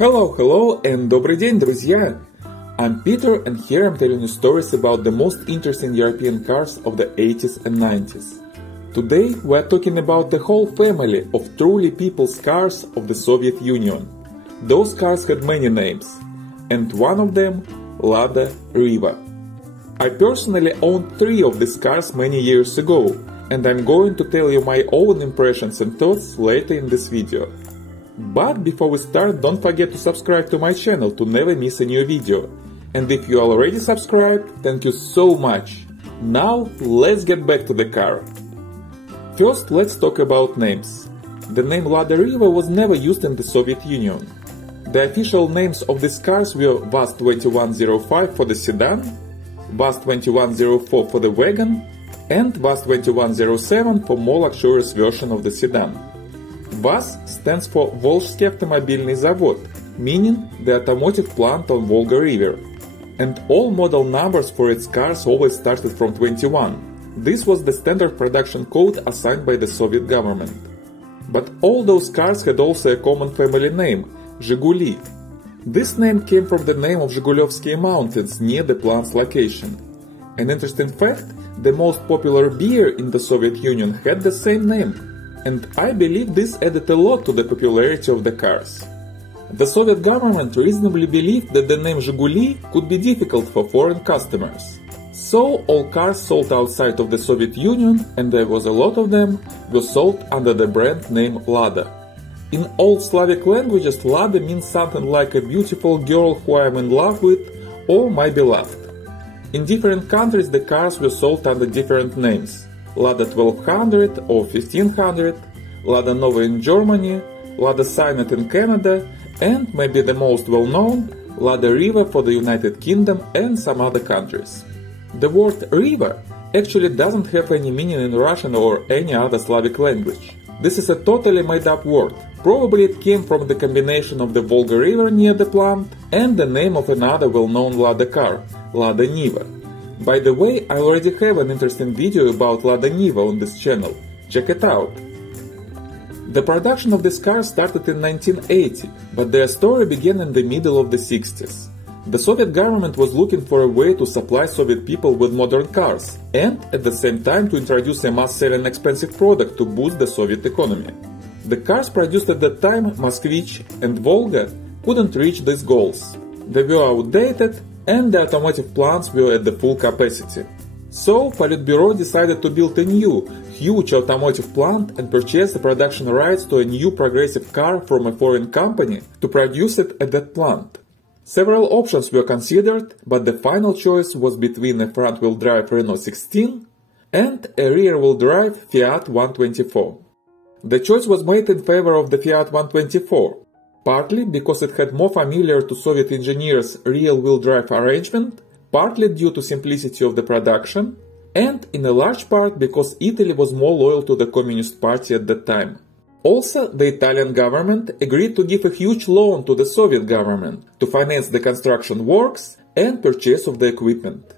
Hello and добрый день, друзья! I'm Peter and here I'm telling you stories about the most interesting European cars of the 80s and 90s. Today we are talking about the whole family of truly people's cars of the Soviet Union. Those cars had many names, and one of them, Lada Riva. I personally owned 3 of these cars many years ago, and I'm going to tell you my own impressions and thoughts later in this video. But before we start, don't forget to subscribe to my channel to never miss a new video. And if you already subscribed, thank you so much. Now let's get back to the car. First, let's talk about names. The name Lada Riva was never used in the Soviet Union. The official names of these cars were VAZ-2105 for the sedan, VAZ-2104 for the wagon, and VAZ-2107 for more luxurious version of the sedan. VAZ stands for Volжский автомобильный завод, meaning the automotive plant on Volga River. And all model numbers for its cars always started from 21. This was the standard production code assigned by the Soviet government. But all those cars had also a common family name, Zhiguly. This name came from the name of Zhigulyovsky mountains near the plant's location. An interesting fact, the most popular beer in the Soviet Union had the same name. And I believe this added a lot to the popularity of the cars. The Soviet government reasonably believed that the name Zhiguly could be difficult for foreign customers. So all cars sold outside of the Soviet Union, and there was a lot of them, were sold under the brand name Lada. In old Slavic languages, Lada means something like a beautiful girl who I am in love with or my beloved. In different countries the cars were sold under different names. Lada 1200 or 1500, Lada Nova in Germany, Lada Signet in Canada, and maybe the most well-known, Lada Riva for the United Kingdom and some other countries. The word Riva actually doesn't have any meaning in Russian or any other Slavic language. This is a totally made-up word. Probably it came from the combination of the Volga River near the plant and the name of another well-known Lada car, Lada Niva. By the way, I already have an interesting video about Lada Niva on this channel. Check it out. The production of this car started in 1980, but their story began in the middle of the 60s. The Soviet government was looking for a way to supply Soviet people with modern cars, and at the same time to introduce a mass-selling expensive product to boost the Soviet economy. The cars produced at that time, Moskvich and Volga, couldn't reach these goals. They were outdated, and the automotive plants were at the full capacity. So Politburo decided to build a new, huge automotive plant and purchase the production rights to a new progressive car from a foreign company to produce it at that plant. Several options were considered, but the final choice was between a front-wheel drive Renault 16 and a rear-wheel drive Fiat 124. The choice was made in favor of the Fiat 124. Partly because it had more familiar to Soviet engineers rear-wheel drive arrangement, partly due to simplicity of the production, and in a large part because Italy was more loyal to the Communist Party at that time. Also, the Italian government agreed to give a huge loan to the Soviet government to finance the construction works and purchase of the equipment.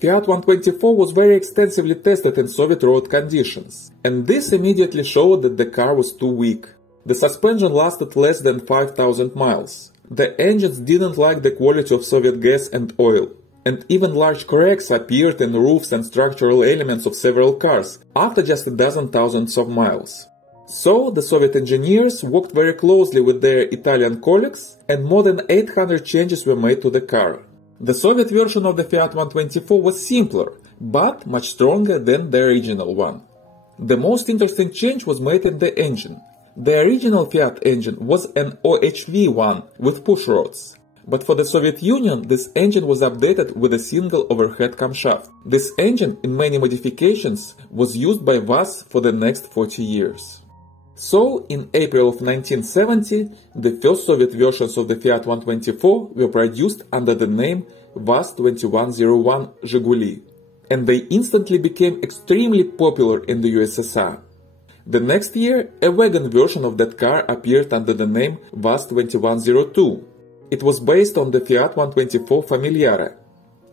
Fiat 124 was very extensively tested in Soviet road conditions, and this immediately showed that the car was too weak. The suspension lasted less than 5,000 miles. The engines didn't like the quality of Soviet gas and oil. And even large cracks appeared in roofs and structural elements of several cars after just a dozen thousands of miles. So the Soviet engineers worked very closely with their Italian colleagues and more than 800 changes were made to the car. The Soviet version of the Fiat 124 was simpler, but much stronger than the original one. The most interesting change was made in the engine. The original Fiat engine was an OHV one with push rods, but for the Soviet Union this engine was updated with a single overhead camshaft. This engine, in many modifications, was used by VAZ for the next 40 years. So, in April of 1970, the first Soviet versions of the Fiat 124 were produced under the name VAZ-2101 Zhiguly, and they instantly became extremely popular in the USSR. The next year, a wagon version of that car appeared under the name VAZ-2102. It was based on the Fiat 124 Familiare.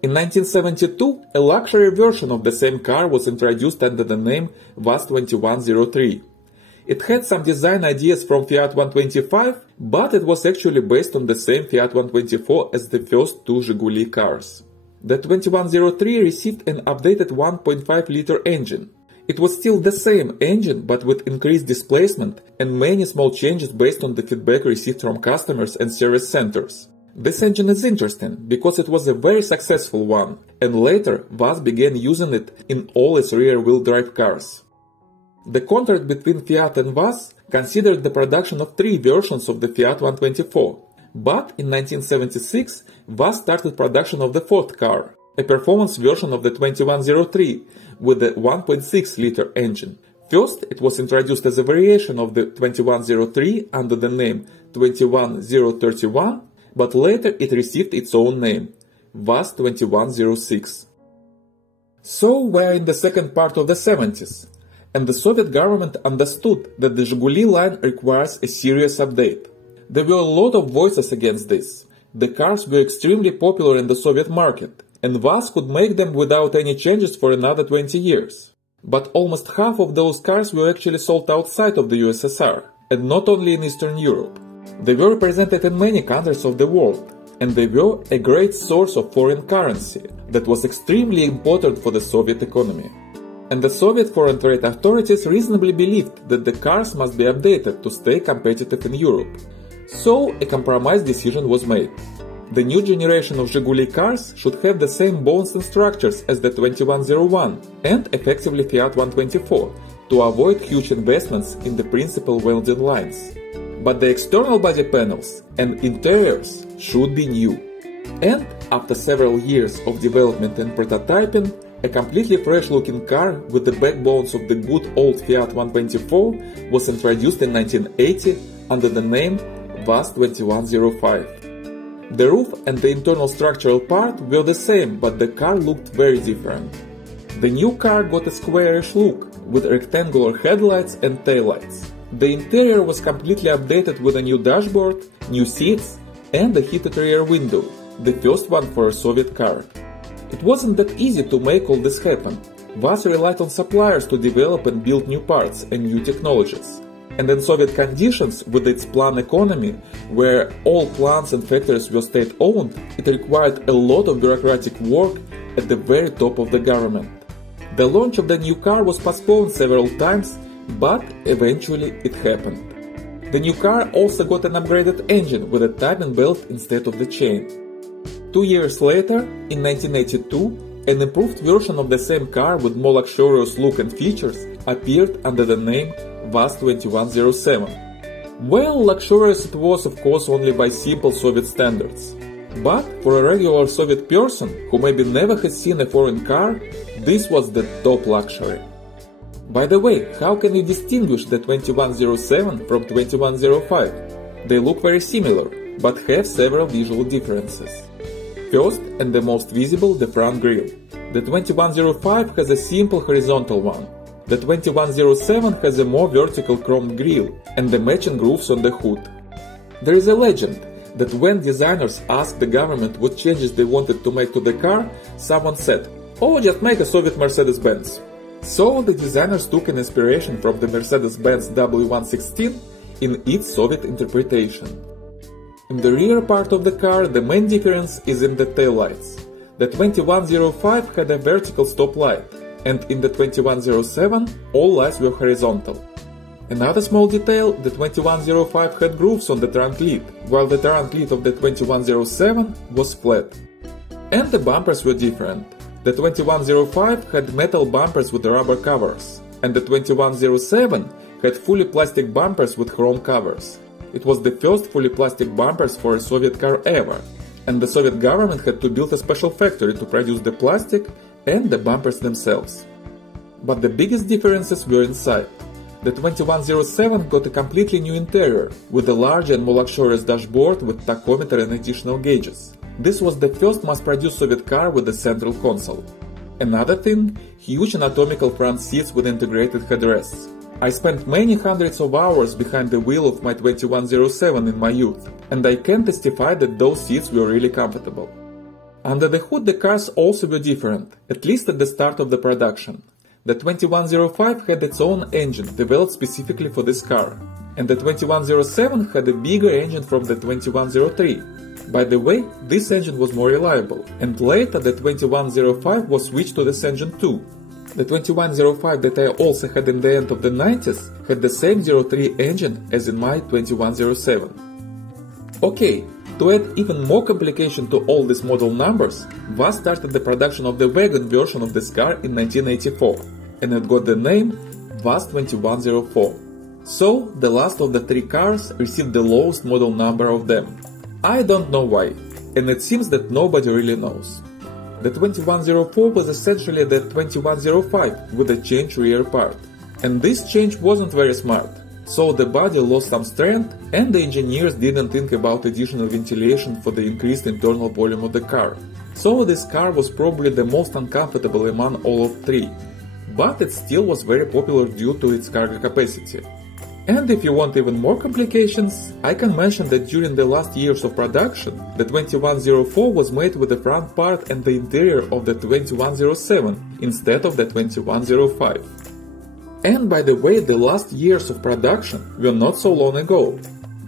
In 1972, a luxury version of the same car was introduced under the name VAZ-2103. It had some design ideas from Fiat 125, but it was actually based on the same Fiat 124 as the first two Zhiguly cars. The 2103 received an updated 1.5-liter engine. It was still the same engine, but with increased displacement and many small changes based on the feedback received from customers and service centers. This engine is interesting because it was a very successful one, and later VAZ began using it in all its rear-wheel drive cars. The contract between Fiat and VAZ considered the production of 3 versions of the Fiat 124, but in 1976 VAZ started production of the 4th car, a performance version of the 2103 with a 1.6-liter engine. First, it was introduced as a variation of the 2103 under the name 21031, but later it received its own name, VAZ-2106. So we're in the second part of the 70s, and the Soviet government understood that the Zhiguly line requires a serious update. There were a lot of voices against this. The cars were extremely popular in the Soviet market, and VAZ could make them without any changes for another 20 years. But almost half of those cars were actually sold outside of the USSR, and not only in Eastern Europe. They were represented in many countries of the world, and they were a great source of foreign currency that was extremely important for the Soviet economy. And the Soviet foreign trade authorities reasonably believed that the cars must be updated to stay competitive in Europe. So a compromise decision was made. The new generation of Zhiguly cars should have the same bones and structures as the 2101 and effectively Fiat 124 to avoid huge investments in the principal welding lines. But the external body panels and interiors should be new. And after several years of development and prototyping, a completely fresh-looking car with the backbones of the good old Fiat 124 was introduced in 1980 under the name VAZ-2105. The roof and the internal structural part were the same, but the car looked very different. The new car got a squarish look, with rectangular headlights and taillights. The interior was completely updated with a new dashboard, new seats, and a heated rear window, the first one for a Soviet car. It wasn't that easy to make all this happen. VAZ relied on suppliers to develop and build new parts and new technologies. And in Soviet conditions, with its plan economy, where all plants and factories were state-owned, it required a lot of bureaucratic work at the very top of the government. The launch of the new car was postponed several times, but eventually it happened. The new car also got an upgraded engine with a timing belt instead of the chain. 2 years later, in 1982, an improved version of the same car with more luxurious look and features appeared under the name VAZ-2107. Well, luxurious it was of course only by simple Soviet standards. But for a regular Soviet person who maybe never had seen a foreign car, this was the top luxury. By the way, how can you distinguish the 2107 from 2105? They look very similar, but have several visual differences. First, and the most visible, the front grille. The 2105 has a simple horizontal one. The 2107 has a more vertical chromed grille and the matching grooves on the hood. There is a legend that when designers asked the government what changes they wanted to make to the car, someone said, "Oh, just make a Soviet Mercedes-Benz." So the designers took an inspiration from the Mercedes-Benz W116 in its Soviet interpretation. In the rear part of the car, the main difference is in the taillights. The 2105 had a vertical stop light, and in the 2107 all lights were horizontal. Another small detail, the 2105 had grooves on the trunk lid, while the trunk lid of the 2107 was flat. And the bumpers were different. The 2105 had metal bumpers with rubber covers, and the 2107 had fully plastic bumpers with chrome covers. It was the first fully plastic bumpers for a Soviet car ever, and the Soviet government had to build a special factory to produce the plastic and the bumpers themselves. But the biggest differences were inside. The 2107 got a completely new interior, with a larger and more luxurious dashboard with tachometer and additional gauges. This was the first mass-produced Soviet car with a central console. Another thing, huge anatomical front seats with integrated headrests. I spent many hundreds of hours behind the wheel of my 2107 in my youth, and I can testify that those seats were really comfortable. Under the hood the cars also were different, at least at the start of the production. the 2105 had its own engine developed specifically for this car, and the 2107 had a bigger engine from the 2103. By the way, this engine was more reliable, and later the 2105 was switched to this engine too. The 2105 that I also had in the end of the 90s had the same 03 engine as in my 2107. Okay, to add even more complication to all these model numbers, VAZ started the production of the wagon version of this car in 1984, and it got the name VAZ-2104. So, the last of the three cars received the lowest model number of them. I don't know why, and it seems that nobody really knows. The 2104 was essentially the 2105 with a changed rear part, and this change wasn't very smart, so the body lost some strength and the engineers didn't think about additional ventilation for the increased internal volume of the car. So this car was probably the most uncomfortable among all of three, but it still was very popular due to its cargo capacity. And if you want even more complications, I can mention that during the last years of production, the 2104 was made with the front part and the interior of the 2107 instead of the 2105. And by the way, the last years of production were not so long ago.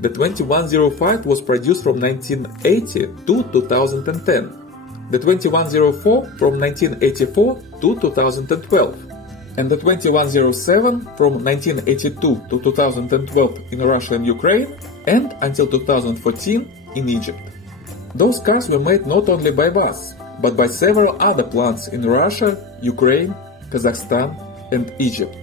The 2105 was produced from 1980 to 2010, the 2104 from 1984 to 2012, and the 2107 from 1982 to 2012 in Russia and Ukraine, and until 2014 in Egypt. Those cars were made not only by VAZ, but by several other plants in Russia, Ukraine, Kazakhstan and Egypt.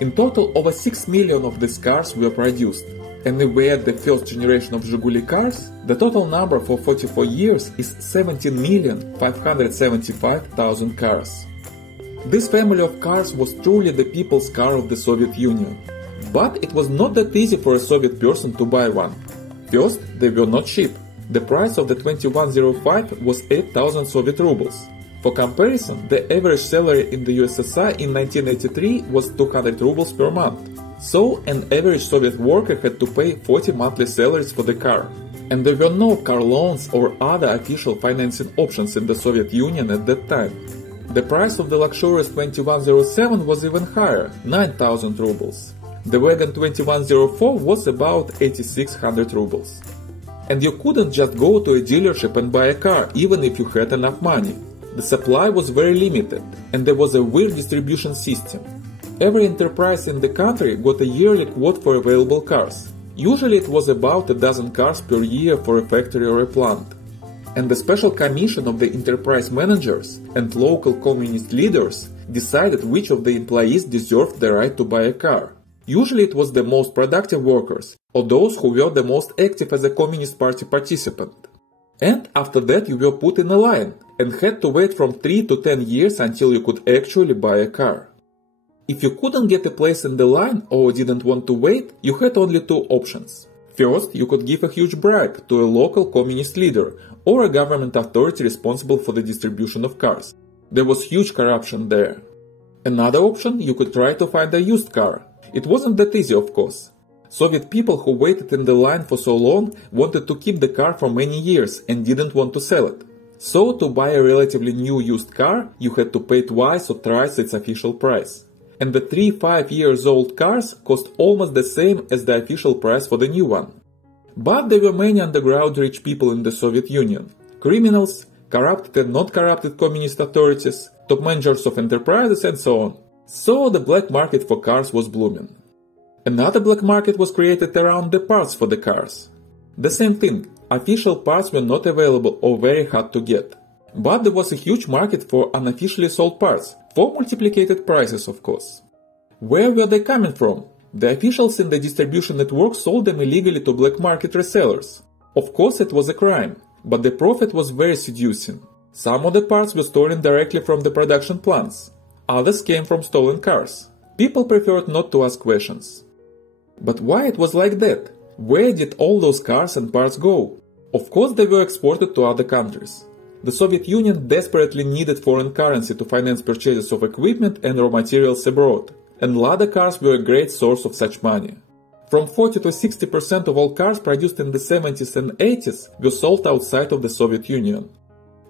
In total, over 6 million of these cars were produced, and if we add the first generation of Zhiguly cars, the total number for 44 years is 17,575,000 cars. This family of cars was truly the people's car of the Soviet Union. But it was not that easy for a Soviet person to buy one. First, they were not cheap. The price of the 2105 was 8,000 Soviet rubles. For comparison, the average salary in the USSR in 1983 was 200 rubles per month. So, an average Soviet worker had to pay 40 monthly salaries for the car. And there were no car loans or other official financing options in the Soviet Union at that time. The price of the luxurious 2107 was even higher, 9,000 rubles. The wagon 2104 was about 8,600 rubles. And you couldn't just go to a dealership and buy a car, even if you had enough money. The supply was very limited, and there was a weird distribution system. Every enterprise in the country got a yearly quote for available cars. Usually it was about a dozen cars per year for a factory or a plant. And the special commission of the enterprise managers and local communist leaders decided which of the employees deserved the right to buy a car. Usually it was the most productive workers, or those who were the most active as a Communist Party participant. And after that you were put in a line, and had to wait from 3 to 10 years until you could actually buy a car. If you couldn't get a place in the line or didn't want to wait, you had only two options. First, you could give a huge bribe to a local communist leader or a government authority responsible for the distribution of cars. There was huge corruption there. Another option, you could try to find a used car. It wasn't that easy, of course. Soviet people who waited in the line for so long wanted to keep the car for many years and didn't want to sell it. So, to buy a relatively new used car, you had to pay twice or thrice its official price. And the 3-5 years old cars cost almost the same as the official price for the new one. But there were many underground rich people in the Soviet Union. Criminals, corrupted and not corrupted communist authorities, top managers of enterprises and so on. So the black market for cars was blooming. Another black market was created around the parts for the cars. The same thing, official parts were not available or very hard to get. But there was a huge market for unofficially sold parts, for multiplicated prices of course. Where were they coming from? The officials in the distribution network sold them illegally to black market resellers. Of course it was a crime, but the profit was very seducing. Some of the parts were stolen directly from the production plants. Others came from stolen cars. People preferred not to ask questions. But why it was like that? Where did all those cars and parts go? Of course they were exported to other countries. The Soviet Union desperately needed foreign currency to finance purchases of equipment and raw materials abroad, and Lada cars were a great source of such money. From 40 to 60% of all cars produced in the 70s and 80s were sold outside of the Soviet Union.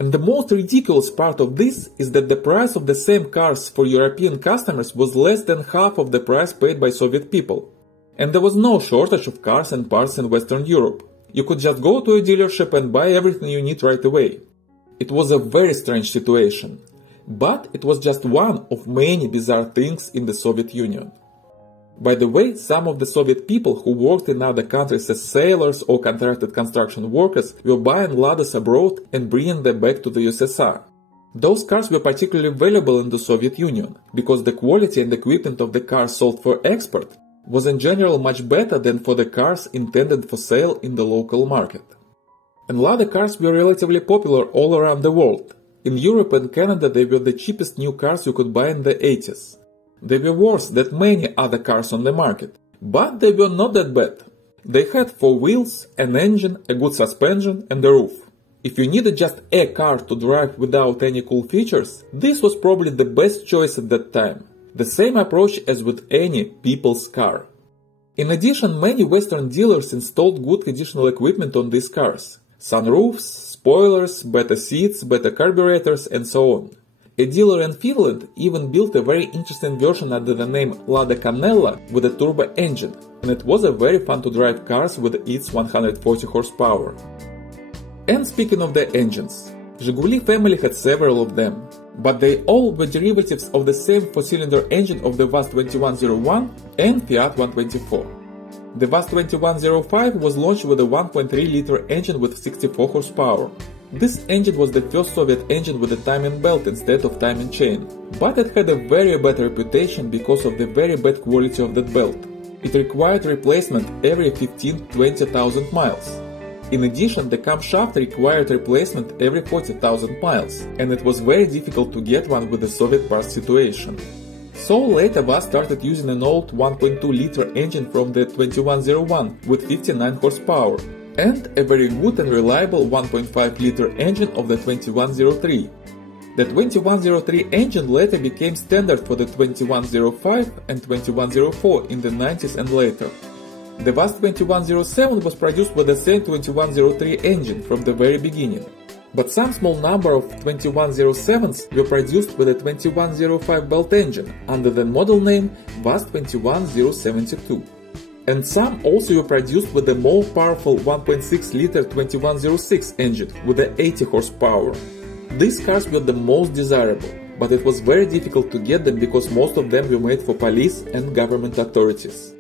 And the most ridiculous part of this is that the price of the same cars for European customers was less than half of the price paid by Soviet people. And there was no shortage of cars and parts in Western Europe. You could just go to a dealership and buy everything you need right away. It was a very strange situation. But it was just one of many bizarre things in the Soviet Union. By the way, some of the Soviet people who worked in other countries as sailors or contracted construction workers were buying Ladas abroad and bringing them back to the USSR. Those cars were particularly valuable in the Soviet Union, because the quality and equipment of the cars sold for export was in general much better than for the cars intended for sale in the local market. And Lada cars were relatively popular all around the world. In Europe and Canada they were the cheapest new cars you could buy in the 80s. They were worse than many other cars on the market, but they were not that bad. They had 4 wheels, an engine, a good suspension and a roof. If you needed just a car to drive without any cool features, this was probably the best choice at that time. The same approach as with any people's car. In addition, many Western dealers installed good additional equipment on these cars. Sunroofs, spoilers, better seats, better carburetors and so on. A dealer in Finland even built a very interesting version under the name Lada Cannella with a turbo engine, and it was a very fun to drive cars with its 140 horsepower. And speaking of the engines, Zhiguly family had several of them, but they all were derivatives of the same 4-cylinder engine of the VAZ-2101 and Fiat 124. The VAZ-2105 was launched with a 1.3-liter engine with 64 horsepower. This engine was the first Soviet engine with a timing belt instead of timing chain, but it had a very bad reputation because of the very bad quality of that belt. It required replacement every 15–20,000 miles. In addition, the camshaft required replacement every 40,000 miles, and it was very difficult to get one with the Soviet parts situation. So later VAZ started using an old 1.2-liter engine from the 2101 with 59 horsepower, and a very good and reliable 1.5-liter engine of the 2103. The 2103 engine later became standard for the 2105 and 2104 in the 90s and later. The VAZ-2107 was produced with the same 2103 engine from the very beginning, but some small number of 2107s were produced with the 2105 belt engine under the model name VAZ-21072. And some also were produced with the more powerful 1.6-liter 2106 engine with the 80 horsepower. These cars were the most desirable, but it was very difficult to get them because most of them were made for police and government authorities.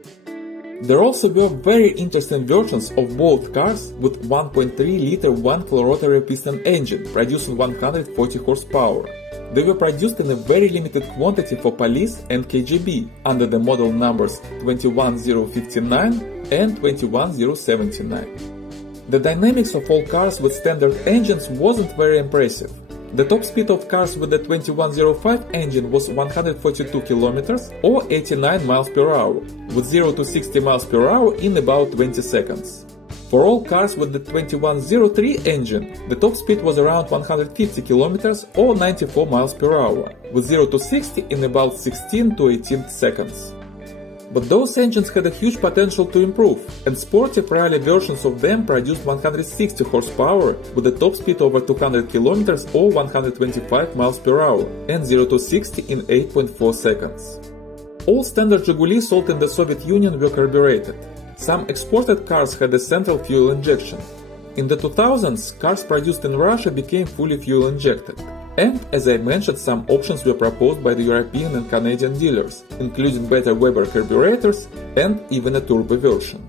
There also were very interesting versions of both cars with 1.3-liter 1-kill rotary piston engine producing 140 horsepower. They were produced in a very limited quantity for police and KGB under the model numbers 21059 and 21079. The dynamics of all cars with standard engines wasn't very impressive. The top speed of cars with the 2105 engine was 142 km or 89 miles per hour, with 0 to 60 miles per hour in about 20 seconds. For all cars with the 2103 engine, the top speed was around 150 km or 94 miles per hour, with 0 to 60 in about 16 to 18 seconds. But those engines had a huge potential to improve, and sporty rally versions of them produced 160 horsepower with a top speed over 200 km or 125 miles per hour, and 0 to 60 in 8.4 seconds. All standard Zhiguly sold in the Soviet Union were carbureted. Some exported cars had a central fuel injection. In the 2000s, cars produced in Russia became fully fuel injected. And, as I mentioned, some options were proposed by the European and Canadian dealers, including better Weber carburetors and even a turbo version.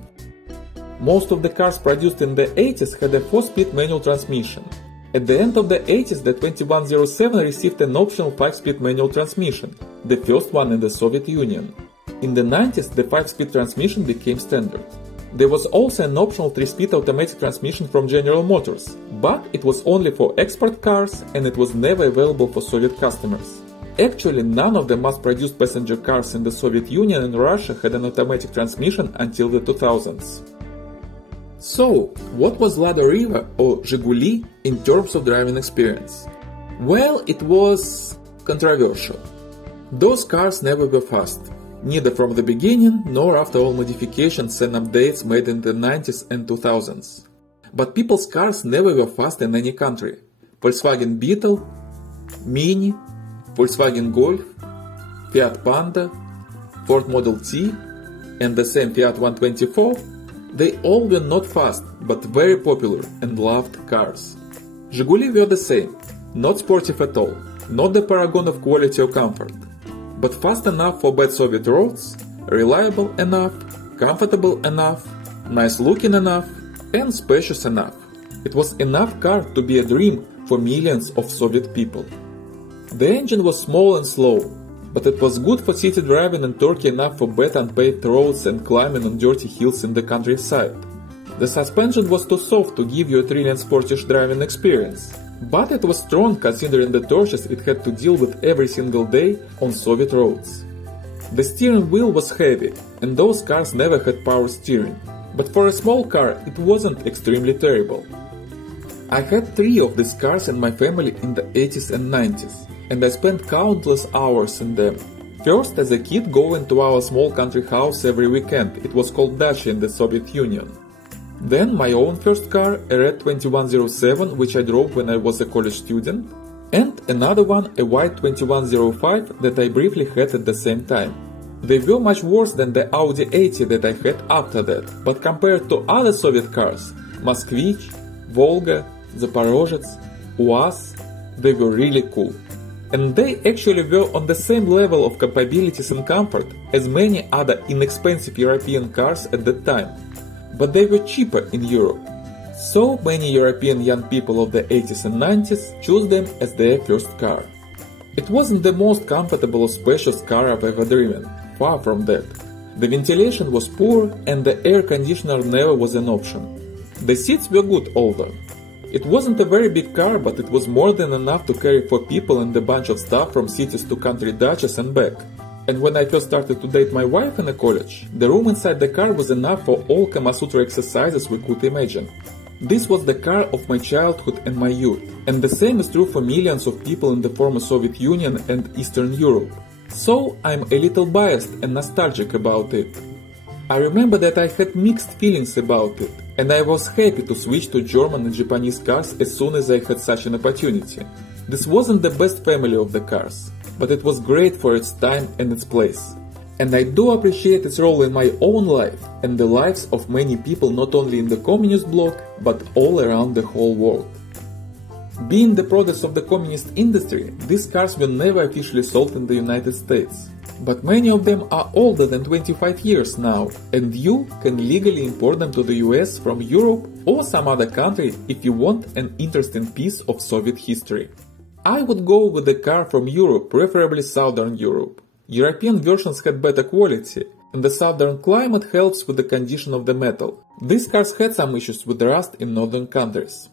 Most of the cars produced in the 80s had a 4-speed manual transmission. At the end of the 80s, the 2107 received an optional 5-speed manual transmission, the first one in the Soviet Union. In the 90s, the 5-speed transmission became standard. There was also an optional 3-speed automatic transmission from General Motors, but it was only for export cars and it was never available for Soviet customers. Actually, none of the mass-produced passenger cars in the Soviet Union and Russia had an automatic transmission until the 2000s. So, what was Lada Riva or Zhiguly in terms of driving experience? Well, it was controversial. Those cars never were fast. Neither from the beginning nor after all modifications and updates made in the 90s and 2000s. But people's cars never were fast in any country. Volkswagen Beetle, Mini, Volkswagen Golf, Fiat Panda, Ford Model T, and the same Fiat 124, they all were not fast, but very popular and loved cars. Zhiguly were the same, not sportive at all, not the paragon of quality or comfort, but fast enough for bad Soviet roads, reliable enough, comfortable enough, nice looking enough, and spacious enough. It was enough car to be a dream for millions of Soviet people. The engine was small and slow, but it was good for city driving and torquey enough for bad unpaved roads and climbing on dirty hills in the countryside. The suspension was too soft to give you a thrilling sportish driving experience, but it was strong considering the torches it had to deal with every single day on Soviet roads. The steering wheel was heavy, and those cars never had power steering, but for a small car it wasn't extremely terrible. I had 3 of these cars in my family in the 80s and 90s, and I spent countless hours in them. First, as a kid, going to our small country house every weekend. It was called dacha in the Soviet Union. Then my own first car, a red 2107, which I drove when I was a college student, and another one, a white 2105 that I briefly had at the same time. They were much worse than the Audi 80 that I had after that, but compared to other Soviet cars, Moskvich, Volga, Zaporozhets, VAZ, they were really cool. And they actually were on the same level of capabilities and comfort as many other inexpensive European cars at that time. But they were cheaper in Europe. So many European young people of the 80s and 90s chose them as their first car. It wasn't the most comfortable or spacious car I've ever driven, far from that. The ventilation was poor and the air conditioner never was an option. The seats were good although. It wasn't a very big car, but it was more than enough to carry 4 people and a bunch of stuff from cities to country dachas and back. And when I first started to date my wife in a college, the room inside the car was enough for all Kama Sutra exercises we could imagine. This was the car of my childhood and my youth, and the same is true for millions of people in the former Soviet Union and Eastern Europe. So I'm a little biased and nostalgic about it. I remember that I had mixed feelings about it, and I was happy to switch to German and Japanese cars as soon as I had such an opportunity. This wasn't the best family of the cars, but it was great for its time and its place. And I do appreciate its role in my own life and the lives of many people not only in the communist bloc, but all around the whole world. Being the products of the communist industry, these cars were never officially sold in the United States. But many of them are older than 25 years now, and you can legally import them to the US from Europe or some other country if you want an interesting piece of Soviet history. I would go with a car from Europe, preferably Southern Europe. European versions had better quality, and the southern climate helps with the condition of the metal. These cars had some issues with rust in northern countries.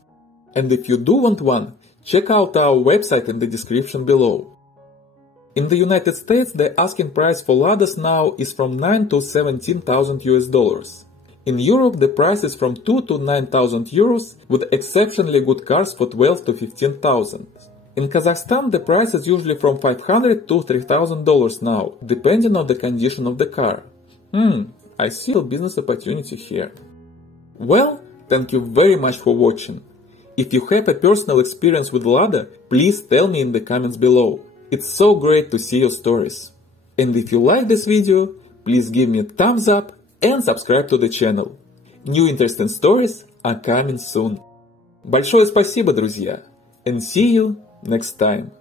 And if you do want one, check out our website in the description below. In the United States, the asking price for Ladas now is from 9 to 17,000 US dollars. In Europe, the price is from 2 to 9,000 euros, with exceptionally good cars for 12 to 15,000. In Kazakhstan, the price is usually from $500 to $3,000 now, depending on the condition of the car. I see a business opportunity here. Well, thank you very much for watching. If you have a personal experience with Lada, please tell me in the comments below. It's so great to see your stories. And if you like this video, please give me a thumbs up and subscribe to the channel. New interesting stories are coming soon. Большое спасибо, друзья, and see you next time.